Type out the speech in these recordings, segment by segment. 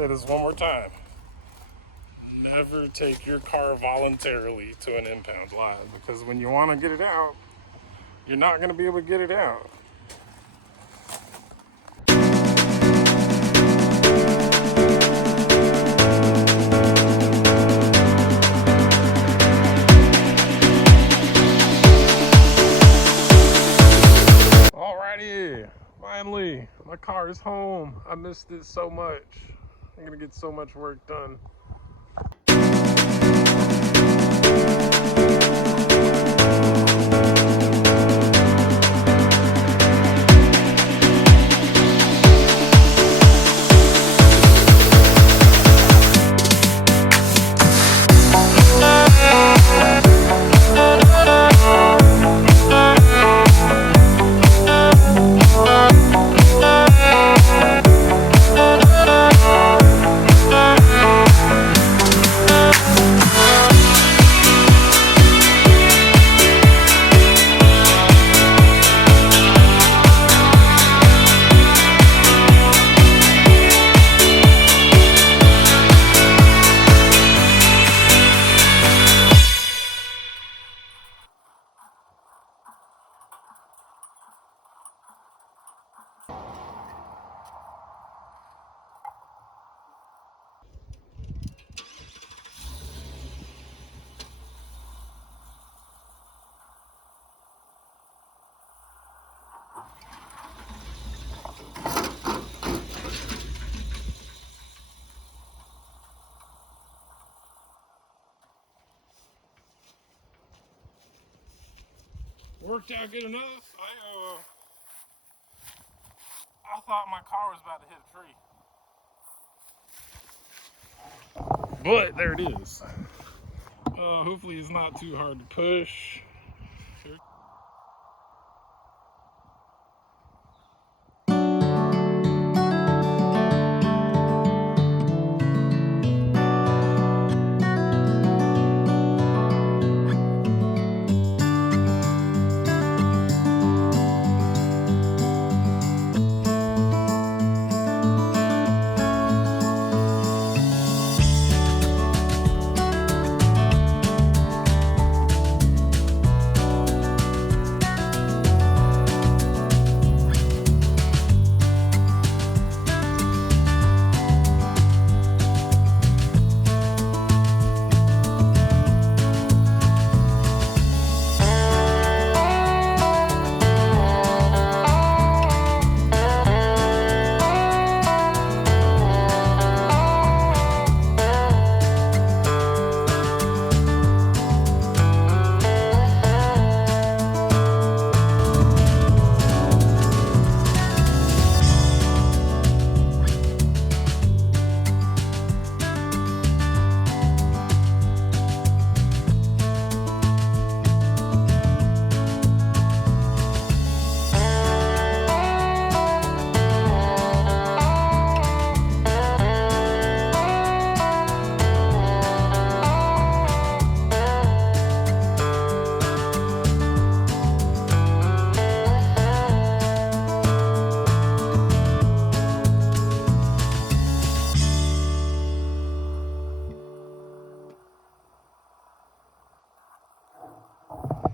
say this one more time. Never take your car voluntarily to an impound lot, because when you want to get it out, you're not going to be able to get it out. Alrighty, finally, my car is home. I missed it so much. I'm gonna get so much work done. Worked out good enough. I thought my car was about to hit a tree. But there it is. Hopefully it's not too hard to push.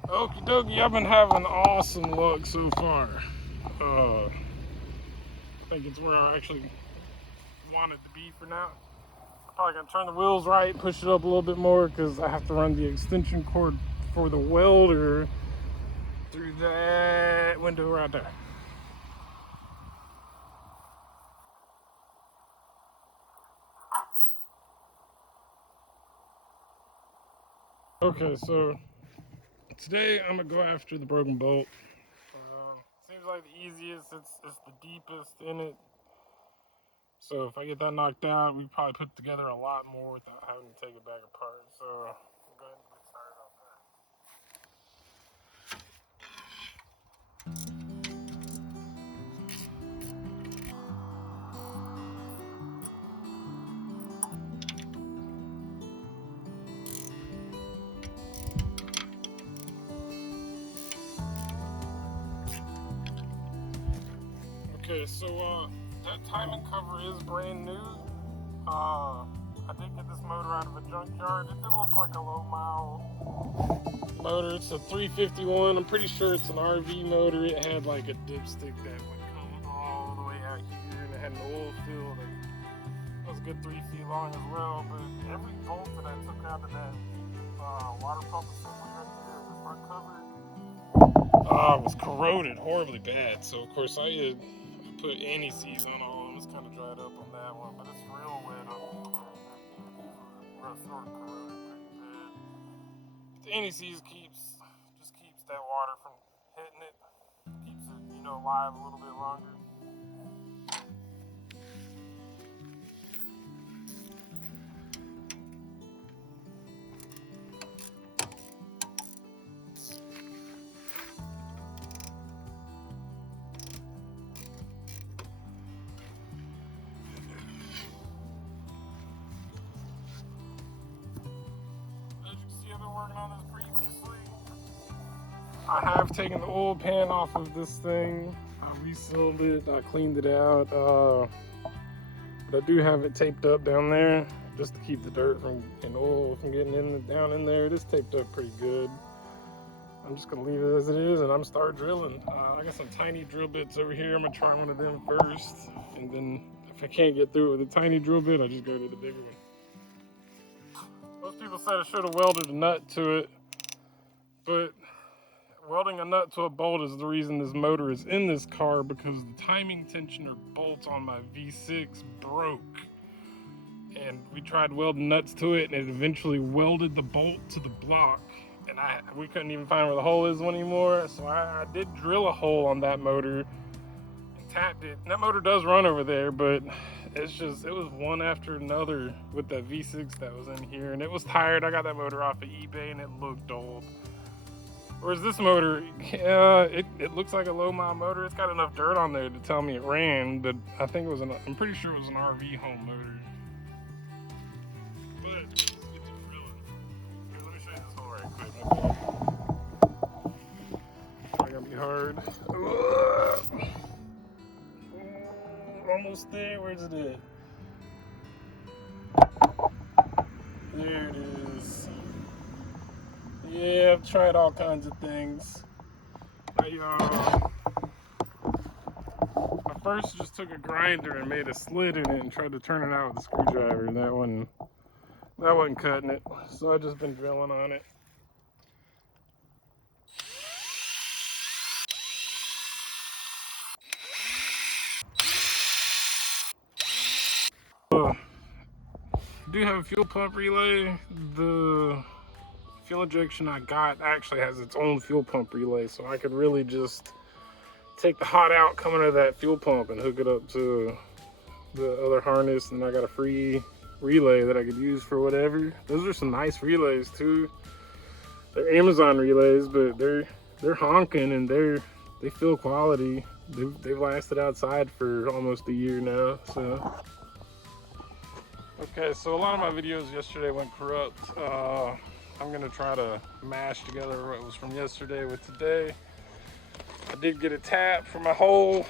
Okie dokie, I've been having awesome luck so far. I think it's where I actually wanted to be for now. Probably gonna turn the wheels right, push it up a little bit more, because I have to run the extension cord for the welder through that window right there. Okay, so today I'm gonna go after the broken bolt. Seems like the easiest, it's the deepest in it. So if I get that knocked out, we probably put together a lot more without having to take it back apart. So we'll go ahead and get started on that. Okay, so that timing cover is brand new. I did get this motor out of a junkyard. It didn't look like a low mile motor. It's a 351. I'm pretty sure it's an RV motor. It had like a dipstick that would come all the way out here, and it had an oil fill that was a good 3 feet long as well. But every bolt that I took out of that water pump assembly right there, the front cover, was corroded horribly bad. So of course I had put anti-seize on all of them. It's kind of dried up on that one, but it's real wet on sort of corroded pretty bad. The anti-seize keeps that water from hitting it, keeps it, alive a little bit longer. Working on this previously. I have taken the oil pan off of this thing. I resealed it, I cleaned it out, but I do have it taped up down there just to keep the dirt and oil from getting down in there. It is taped up pretty good. I'm just gonna leave it as it is, and I'm start drilling. I got some tiny drill bits over here. I'm gonna try one of them first, and then if I can't get through it with a tiny drill bit, I just go to the bigger one. Most people said I should have welded a nut to it, but welding a nut to a bolt is the reason this motor is in this car, because the timing tensioner bolt on my V6 broke. And we tried welding nuts to it, and it eventually welded the bolt to the block, and we couldn't even find where the hole is anymore. So I did drill a hole on that motor and tapped it. And that motor does run over there, but it was one after another with that V6 that was in here, and it was tired. I got that motor off of eBay and it looked old. Whereas this motor, it looks like a low mile motor. It's got enough dirt on there to tell me it ran, but I'm pretty sure it was an RV home motor. But let's get to drilling. Here, let me show you this hole right quick. It's not gonna be hard. Almost there. Where's it at? There it is. Yeah, I've tried all kinds of things. I first just took a grinder and made a slit in it and tried to turn it out with a screwdriver. That wasn't cutting it. So I've just been drilling on it. I do have a fuel pump relay. The fuel injection I got actually has its own fuel pump relay, so I could really just take the hot out coming out of that fuel pump and hook it up to the other harness, and I got a free relay that I could use for whatever. Those are some nice relays too. They're Amazon relays, but they're honking and they feel quality. They've lasted outside for almost a year now, so. Okay, so a lot of my videos yesterday went corrupt. I'm gonna try to mash together what was from yesterday with today. I did get a tap for my hole.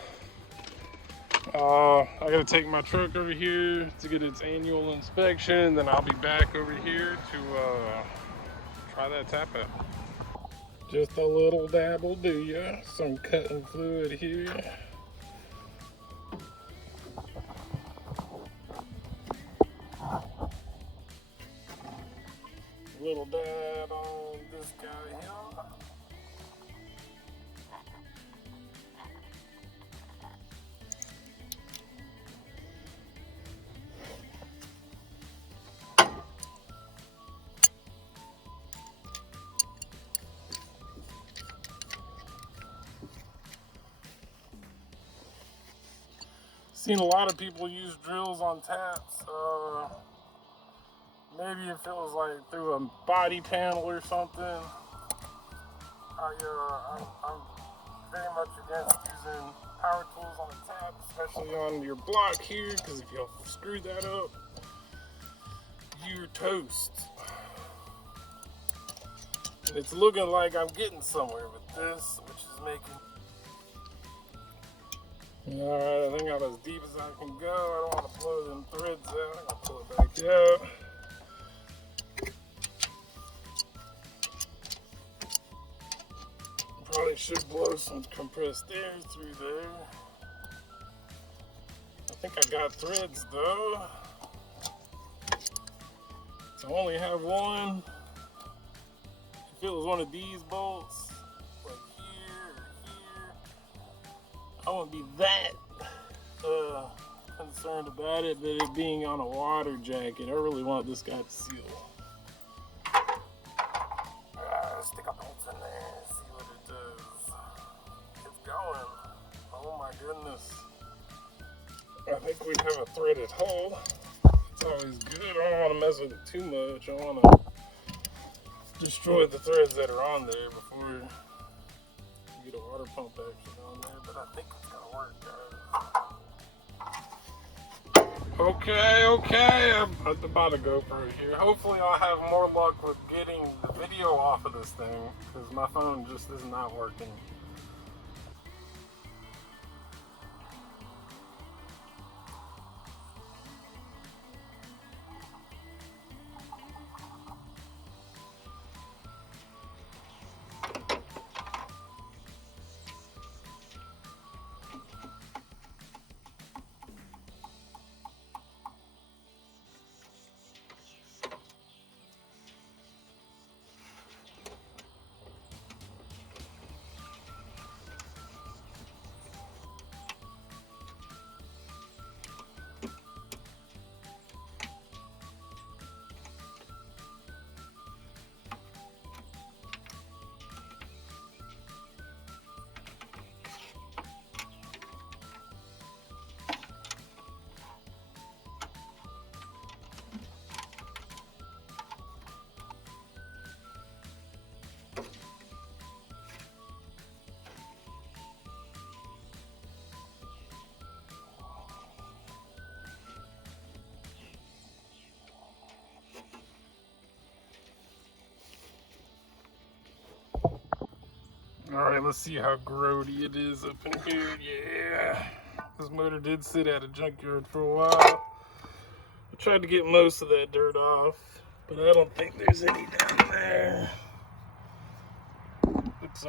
I gotta take my truck over here to get its annual inspection, then I'll be back over here to try that tap out. Just a little dab will do ya. Some cutting fluid here. Little dab on this guy here. Seen a lot of people use drills on taps. Maybe if it was like through a body panel or something. I'm very much against using power tools on a tap, especially on your block here, because if you screw that up, you're toast. And it's looking like I'm getting somewhere with this, which is making Alright, I think I'm as deep as I can go. I don't want to blow them threads out. I'll pull it back out. Probably should blow some compressed air through there. I think I got threads though. So I only have one. If it was one of these bolts, like here or here, I wouldn't be that concerned about it, but it being on a water jacket, I really want this guy to seal. Stick a bolt in there, see what it does. It's going. Oh my goodness. I think we have a threaded hole. It's always good. I don't want to mess with it too much. I want to destroy the threads that are on there before you get a water pump action on there, but I think it's gonna work, guys. Okay, I'm about to GoPro here. Hopefully I'll have more luck with getting the video off of this thing, because my phone just is not working. Alright, let's see how grody it is up in here. Yeah, this motor did sit at a junkyard for a while. I tried to get most of that dirt off, but I don't think there's any down there. It's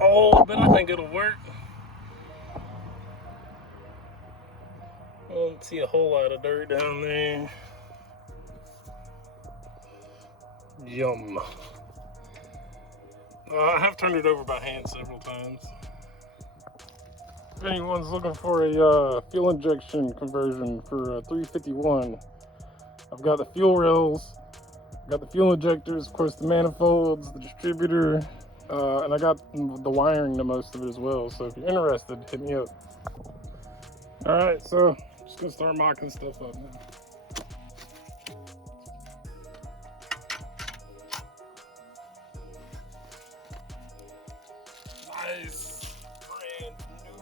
old, but I think it'll work. I don't see a whole lot of dirt down there. Yum. I have turned it over by hand several times. If anyone's looking for a fuel injection conversion for a 351, I've got the fuel rails, I've got the fuel injectors, of course the manifolds, the distributor, and I got the wiring to most of it as well. So if you're interested, hit me up. Alright, so I'm just gonna start mocking stuff up now. Nice, brand new.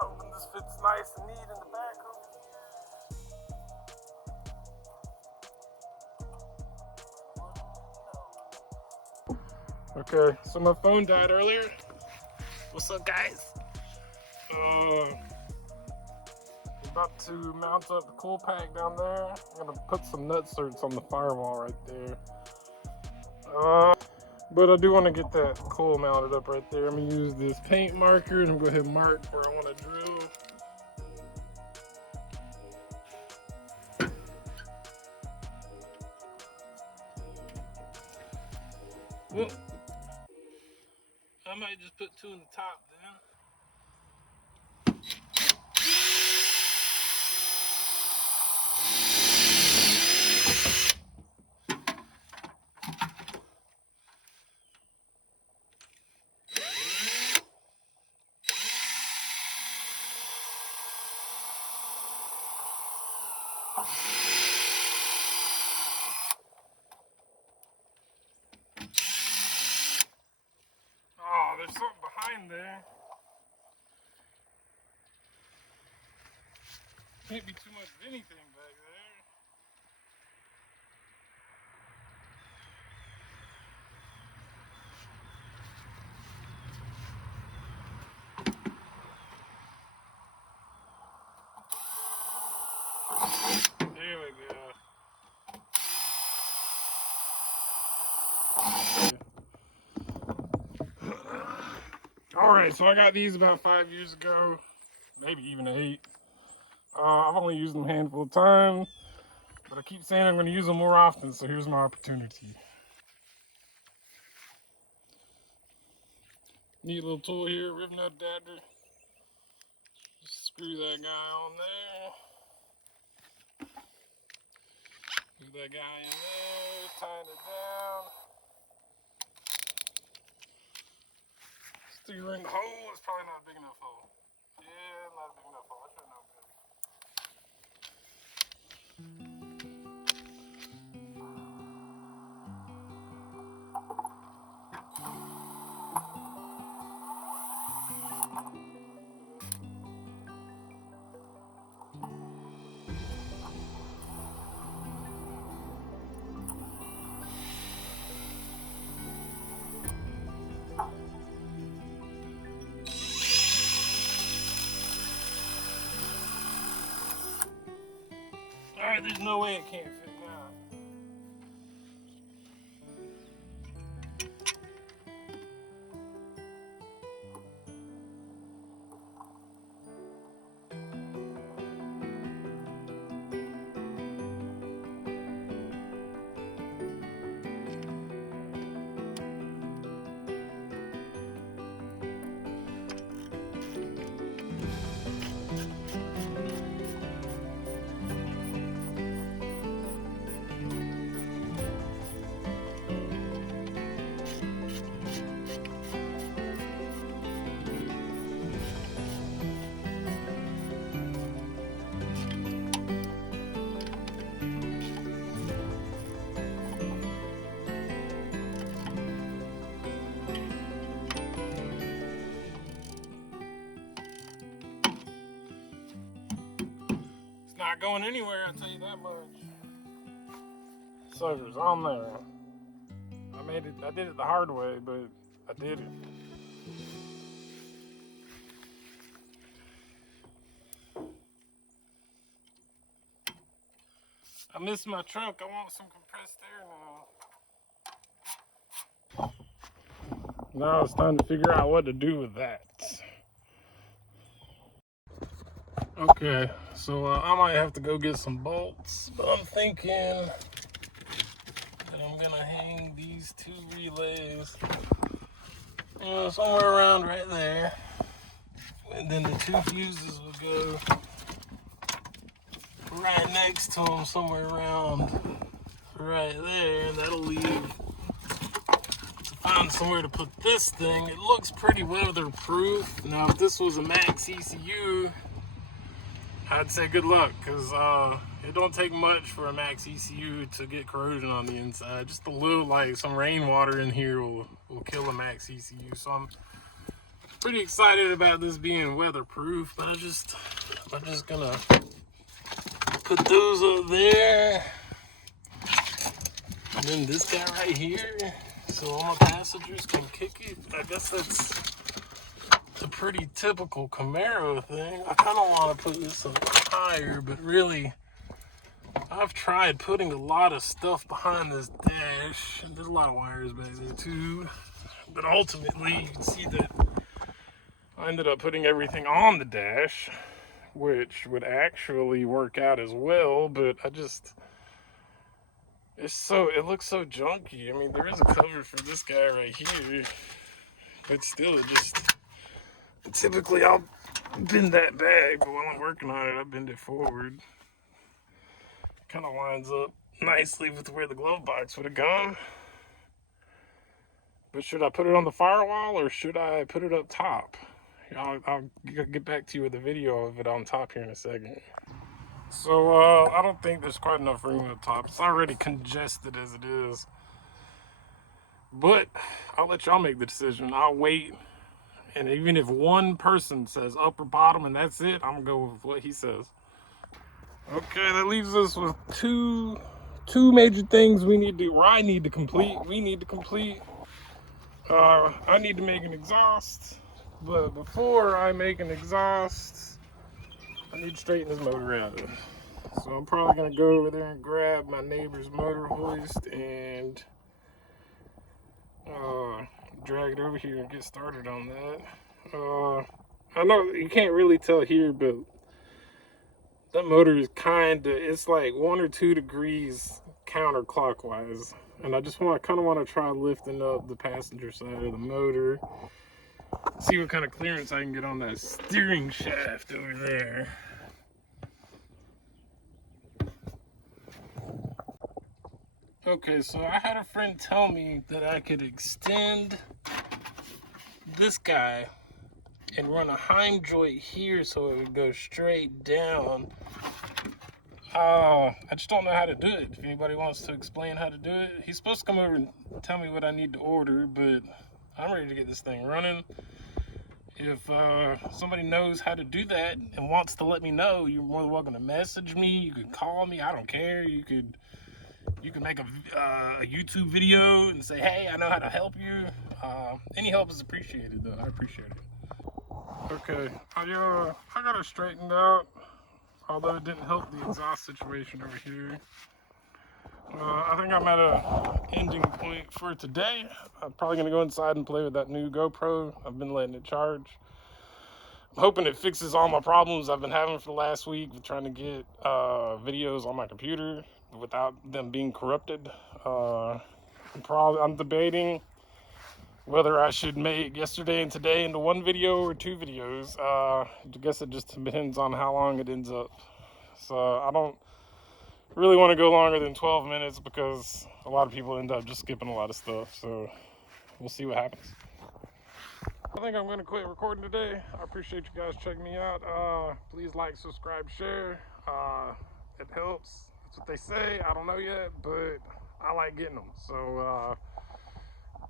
Hoping this fits nice and neat in the back over here. Okay, so my phone died earlier. What's up, guys? about to mount up the cool pack down there. I'm gonna put some nut certs on the firewall right there. But I do want to get that coil mounted up right there. I'm gonna use this paint marker and I'm gonna go ahead and mark where I want to drill. Well, I might just put 2 in the top then. Oh, there's something behind there. Can't be too much of anything back there. There we go. Alright, so I got these about 5 years ago, maybe even 8. I've only used them a handful of times, but I keep saying I'm going to use them more often, so here's my opportunity. Neat little tool here, rivet nut adapter. Just screw that guy on there. Move that guy in there, tighten it down. Stick her in the hole. It's probably not a big enough hole. Yeah, not a big enough hole. I should have known better. Alright, there's no way it can't fit now. Not going anywhere, I'll tell you that much. Sucker's on there. I did it the hard way, but I did it. I miss my truck. I want some compressed air now. Now it's time to figure out what to do with that. Okay, so I might have to go get some bolts, but I'm thinking that I'm gonna hang these 2 relays, somewhere around right there, and then the 2 fuses will go right next to them, somewhere around right there, and that'll leave to find somewhere to put this thing. It looks pretty weatherproof. Now, if this was a Max ECU, I'd say good luck, because it don't take much for a Max ECU to get corrosion on the inside. Just a little, like some rainwater in here will kill a Max ECU. So I'm pretty excited about this being weatherproof, but I'm just gonna put those up there. And then this guy right here, so all my passengers can kick it. I guess that's to pretty typical Camaro thing. I kind of want to put this up higher, but really, I've tried putting a lot of stuff behind this dash. There's a lot of wires back there too. But ultimately, you can see that I ended up putting everything on the dash, which would actually work out as well, but it looks so junky. I mean, there is a cover for this guy right here, but still, typically I'll bend that back, but while I'm working on it, I bend it forward. Kind of lines up nicely with where the glove box would have gone. But should I put it on the firewall or should I put it up top? I'll get back to you with a video of it on top here in a second. So I don't think there's quite enough room up top. It's already congested as it is. But I'll let y'all make the decision. I'll wait. And even if one person says up or bottom and that's it, I'm gonna go with what he says. Okay, that leaves us with two major things we need to, or I need to complete. We need to complete. I need to make an exhaust, but before I make an exhaust, I need to straighten this motor out. So I'm probably gonna go over there and grab my neighbor's motor hoist and drag it over here and get started on that. I know you can't really tell here, but that motor is it's like 1 or 2 degrees counterclockwise. And I just kind of want to try lifting up the passenger side of the motor. See what kind of clearance I can get on that steering shaft over there. Okay, so I had a friend tell me that I could extend this guy and run a Heim joint here so it would go straight down. I just don't know how to do it. If anybody wants to explain how to do it, he's supposed to come over and tell me what I need to order, but I'm ready to get this thing running. If somebody knows how to do that and wants to let me know, you're more than welcome to message me. You can call me. I don't care. You could make a YouTube video and say, hey, I know how to help you. Any help is appreciated, though. I appreciate it. Okay, I got it straightened out. Although it didn't help the exhaust situation over here. I think I'm at a ending point for today. I'm probably gonna go inside and play with that new GoPro. I've been letting it charge. I'm hoping it fixes all my problems I've been having for the last week with trying to get videos on my computer without them being corrupted. I'm debating whether I should make yesterday and today into one video or 2 videos. I guess it just depends on how long it ends up. So I don't really want to go longer than 12 minutes because a lot of people end up just skipping a lot of stuff. So we'll see what happens. I think I'm going to quit recording today. I appreciate you guys checking me out. Please like, subscribe, share. It helps. That's what they say. I don't know yet, but I like getting them. So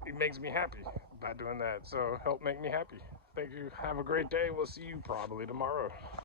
it makes me happy by doing that. So help make me happy. Thank you. Have a great day. We'll see you probably tomorrow.